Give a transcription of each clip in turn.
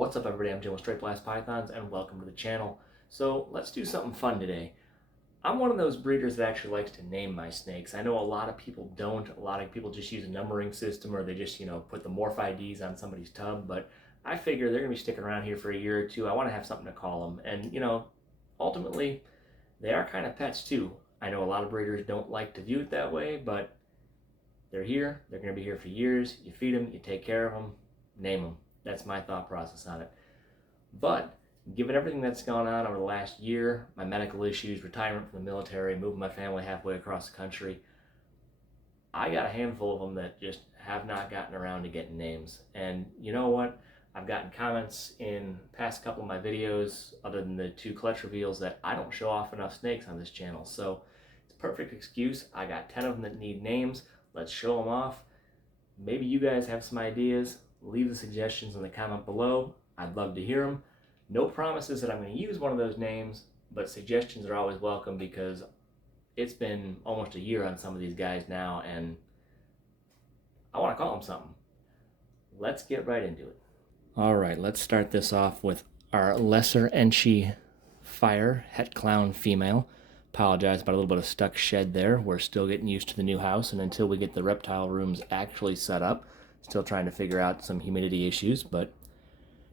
What's up, everybody? I'm Jim with Straight Blast Pythons, and welcome to the channel. So let's do something fun today. I'm one of those breeders that actually likes to name my snakes. I know a lot of people don't. A lot of people just use a numbering system, or they just, put the morph IDs on somebody's tub. But I figure they're going to be sticking around here for a year or two. I want to have something to call them. And, ultimately, they are kind of pets too. I know a lot of breeders don't like to view it that way, but they're here. They're going to be here for years. You feed them, you take care of them, name them. That's my thought process on it. But given everything that's gone on over the last year, my medical issues, retirement from the military, moving my family halfway across the country, I got a handful of them that just have not gotten around to getting names. And you know what? I've gotten comments in past couple of my videos, other than the 2 clutch reveals, that I don't show off enough snakes on this channel. So it's a perfect excuse. I got 10 of them that need names. Let's show them off. Maybe you guys have some ideas. Leave the suggestions in the comment below. I'd love to hear them. No promises that I'm going to use one of those names, but suggestions are always welcome because it's been almost a year on some of these guys now, and I want to call them something. Let's get right into it. All right, let's start this off with our lesser Enchi Fire Het Clown female. Apologize about a little bit of stuck shed there. We're still getting used to the new house, and until we get the reptile rooms actually set up, still trying to figure out some humidity issues, but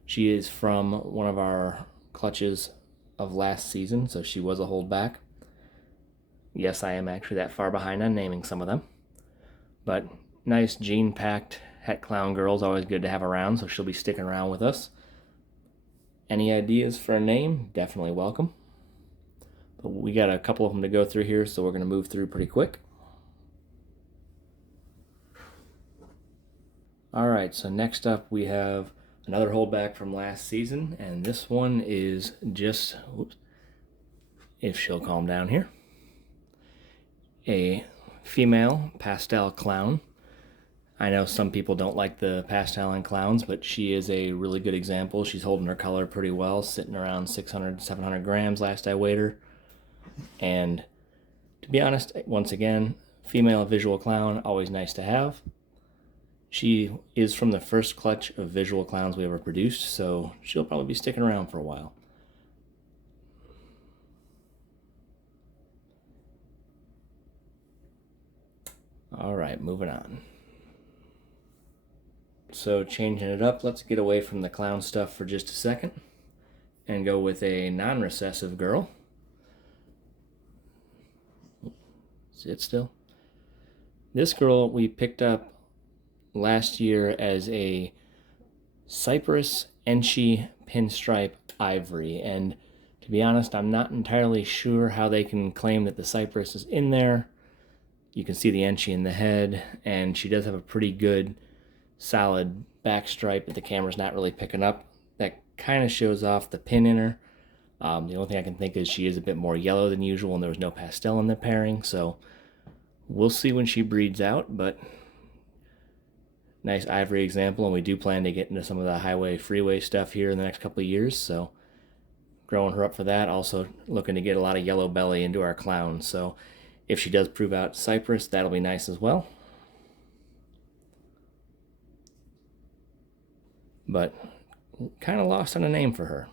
she is from one of our clutches of last season, so she was a holdback. Yes, I am actually that far behind on naming some of them, but nice gene-packed Het Clown girl's always good to have around, so she'll be sticking around with us. Any ideas for a name? Definitely welcome. But we got a couple of them to go through here, so we're going to move through pretty quick. All right, so next up we have another holdback from last season, and this one is just, if she'll calm down here, a female pastel clown. I know some people don't like the pastel in clowns, but she is a really good example. She's holding her color pretty well, sitting around 600, 700 grams last I weighed her. And to be honest, once again, female visual clown, always nice to have. She is from the first clutch of visual clowns we ever produced, so she'll probably be sticking around for a while. All right, moving on. So changing it up, let's get away from the clown stuff for just a second and go with a non-recessive girl. Sit still. This girl we picked up last year as a Cypress Enchi Pinstripe Ivory, and to be honest, I'm not entirely sure how they can claim that the Cypress is in there. You can see the Enchi in the head, and she does have a pretty good solid back stripe that the camera's not really picking up. That kind of shows off the pin in her. The only thing I can think is she is a bit more yellow than usual, and there was no pastel in the pairing, so we'll see when she breeds out, but nice ivory example, and we do plan to get into some of the highway freeway stuff here in the next couple of years, so growing her up for that. Also looking to get a lot of yellow belly into our clowns, so if she does prove out Cypress, that'll be nice as well. But kind of lost on a name for her.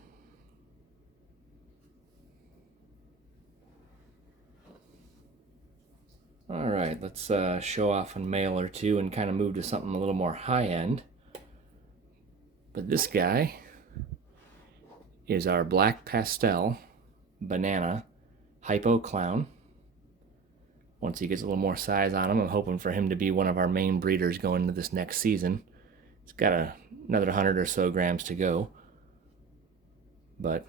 All right, let's show off a male or two and kind of move to something a little more high-end. But this guy is our black pastel banana hypo clown. Once he gets a little more size on him, I'm hoping for him to be one of our main breeders going into this next season. He's got another 100 or so grams to go, but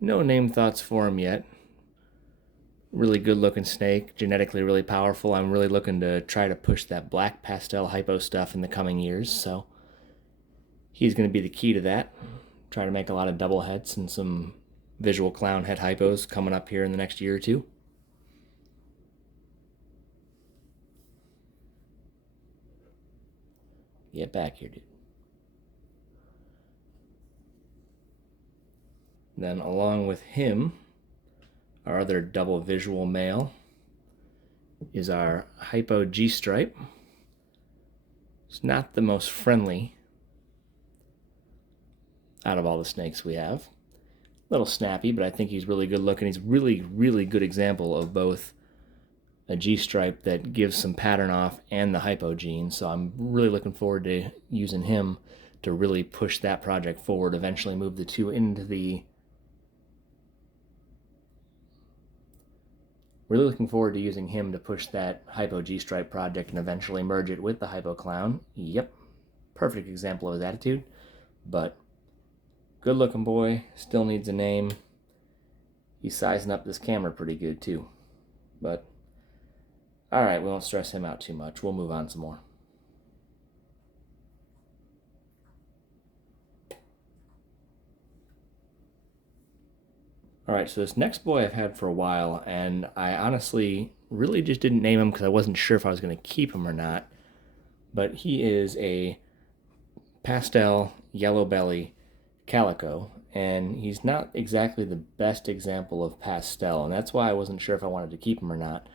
no name thoughts for him yet. Really good looking snake, genetically really powerful. I'm really looking to try to push that black pastel hypo stuff in the coming years, so he's going to be the key to that. Try to make a lot of double heads and some visual clown het hypos coming up here in the next year or two. Get back here, dude. Then along with him, our other double visual male is our Hypo G-Stripe. It's not the most friendly out of all the snakes we have. A little snappy, but I think he's really good looking. He's really, really good example of both a G-stripe that gives some pattern off and the hypogene. So I'm really looking forward to using him to really push that project forward, eventually move the two into the... Really looking forward to using him to push that Hypo G-stripe project and eventually merge it with the Hypo Clown. Yep, perfect example of his attitude, but good looking boy, still needs a name. He's sizing up this camera pretty good too, but alright, we won't stress him out too much. We'll move on some more. Alright, so this next boy I've had for a while, and I honestly really just didn't name him because I wasn't sure if I was going to keep him or not. But he is a pastel yellow belly calico, and he's not exactly the best example of pastel, and that's why I wasn't sure if I wanted to keep him or not.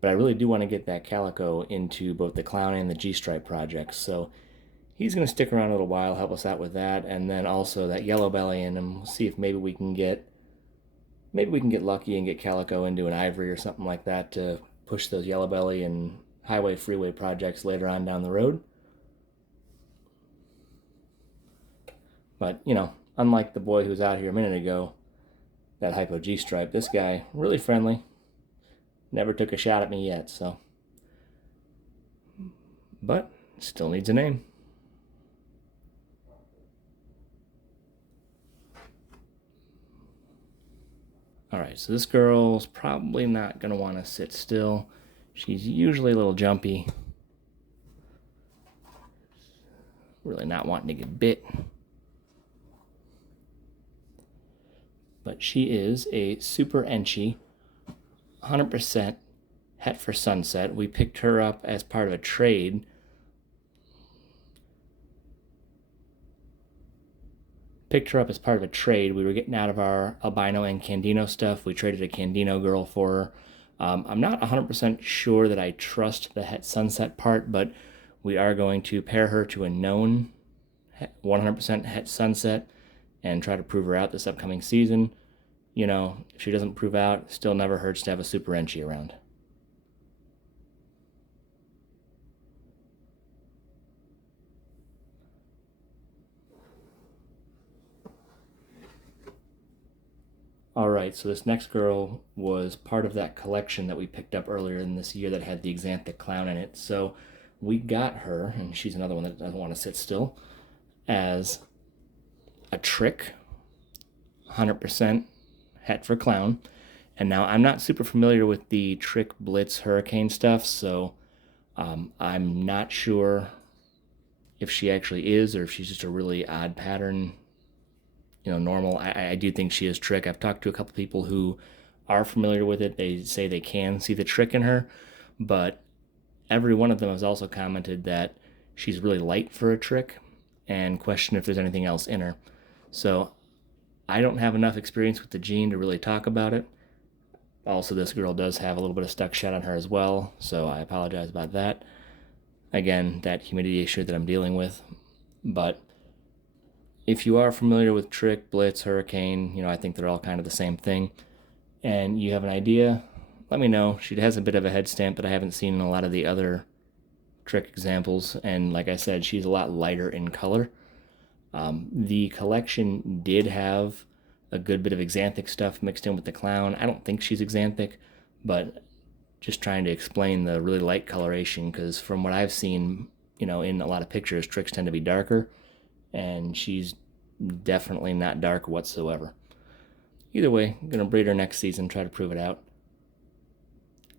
But I really do want to get that calico into both the clown and the G-stripe projects, so he's going to stick around a little while, help us out with that, and then also that yellow belly in him. We'll see if maybe we can get lucky and get calico into an ivory or something like that to push those yellow belly and highway freeway projects later on down the road. But, you know, unlike the boy who was out here a minute ago, that Hypo G-stripe, this guy, really friendly. Never took a shot at me yet, so. But, still needs a name. Alright, so this girl's probably not going to want to sit still. She's usually a little jumpy. Really not wanting to get bit. But she is a Super Enchi, 100% Het for Sunset. We picked her up as part of a trade. We were getting out of our albino and Candino stuff. We traded a Candino girl for her. I'm not 100% sure that I trust the Het Sunset part, but we are going to pair her to a known 100% Het Sunset and try to prove her out this upcoming season. You know, if she doesn't prove out, still never hurts to have a Super Enchi around. Alright, so this next girl was part of that collection that we picked up earlier in this year that had the Xanthic Clown in it. So we got her, and she's another one that doesn't want to sit still, as a Trick, 100% Het for Clown. And now I'm not super familiar with the Trick Blitz Hurricane stuff, so I'm not sure if she actually is or if she's just a really odd pattern, you know, normal. I do think she is Trick. I've talked to a couple people who are familiar with it. They say they can see the Trick in her, but every one of them has also commented that she's really light for a Trick and question if there's anything else in her. So I don't have enough experience with the gene to really talk about it. Also, this girl does have a little bit of stuck shut on her as well, so I apologize about that. Again, that humidity issue that I'm dealing with. But if you are familiar with Trick, Blitz, Hurricane, you know, I think they're all kind of the same thing, and you have an idea, let me know. She has a bit of a head stamp that I haven't seen in a lot of the other Trick examples, and like I said, she's a lot lighter in color. The collection did have a good bit of Xanthic stuff mixed in with the clown. I don't think she's Xanthic, but just trying to explain the really light coloration, because from what I've seen, you know, in a lot of pictures, Tricks tend to be darker, and she's definitely not dark whatsoever. Either way, I'm going to breed her next season, try to prove it out.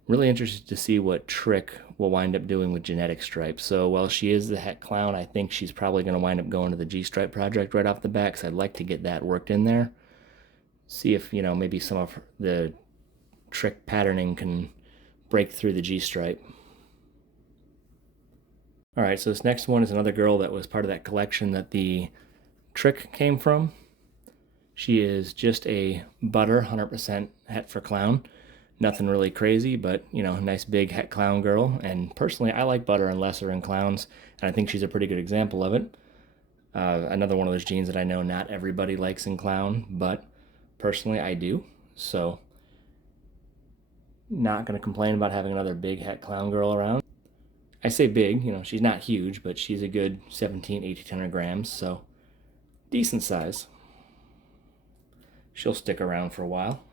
Really interested to see what Trick will wind up doing with genetic stripes. So while she is the Het Clown, I think she's probably going to wind up going to the G-stripe project right off the bat, because I'd like to get that worked in there. See if, you know, maybe some of the Trick patterning can break through the G-stripe. Alright, so this next one is another girl that was part of that collection that the Trick came from. She is just a butter, 100% Het for Clown. Nothing really crazy, but, you know, nice big Het Clown girl. And personally, I like butter and lesser in clowns, and I think she's a pretty good example of it. Another one of those genes that I know not everybody likes in clown, but personally I do. So not going to complain about having another big het clown girl around. I say big, you know, she's not huge, but she's a good 17, 1800 grams, so decent size. She'll stick around for a while.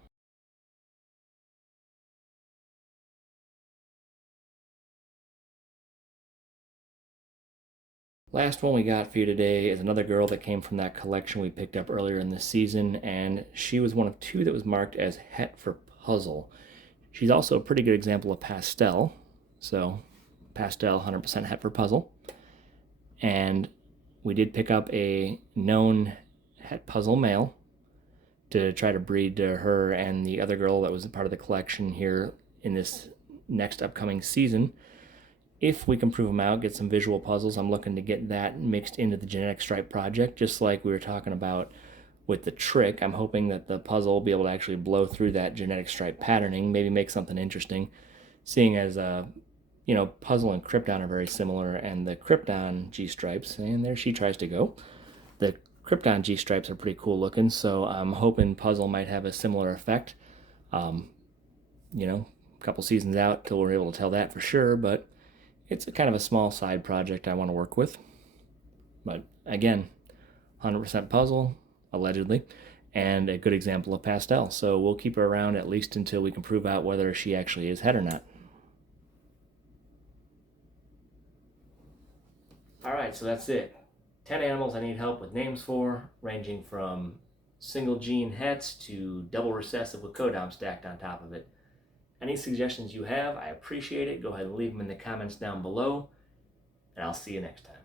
Last one we got for you today is another girl that came from that collection we picked up earlier in the season, and she was one of two that was marked as het for puzzle. She's also a pretty good example of pastel, so pastel 100% het for puzzle. And we did pick up a known het puzzle male to try to breed to her and the other girl that was a part of the collection here in this next upcoming season. If we can prove them out, get some visual puzzles, I'm looking to get that mixed into the genetic stripe project, just like we were talking about with the trick. I'm hoping that the puzzle will be able to actually blow through that genetic stripe patterning, maybe make something interesting, seeing as puzzle and Krypton are very similar, and the Krypton G-stripes, and there she tries to go. The Krypton G-stripes are pretty cool looking, so I'm hoping puzzle might have a similar effect. A couple seasons out till we're able to tell that for sure, but it's kind of a small side project I want to work with. But again, 100% puzzle, allegedly, and a good example of pastel. So we'll keep her around at least until we can prove out whether she actually is het or not. Alright, so that's it. 10 animals I need help with names for, ranging from single gene hets to double recessive with codom stacked on top of it. Any suggestions you have, I appreciate it. Go ahead and leave them in the comments down below, and I'll see you next time.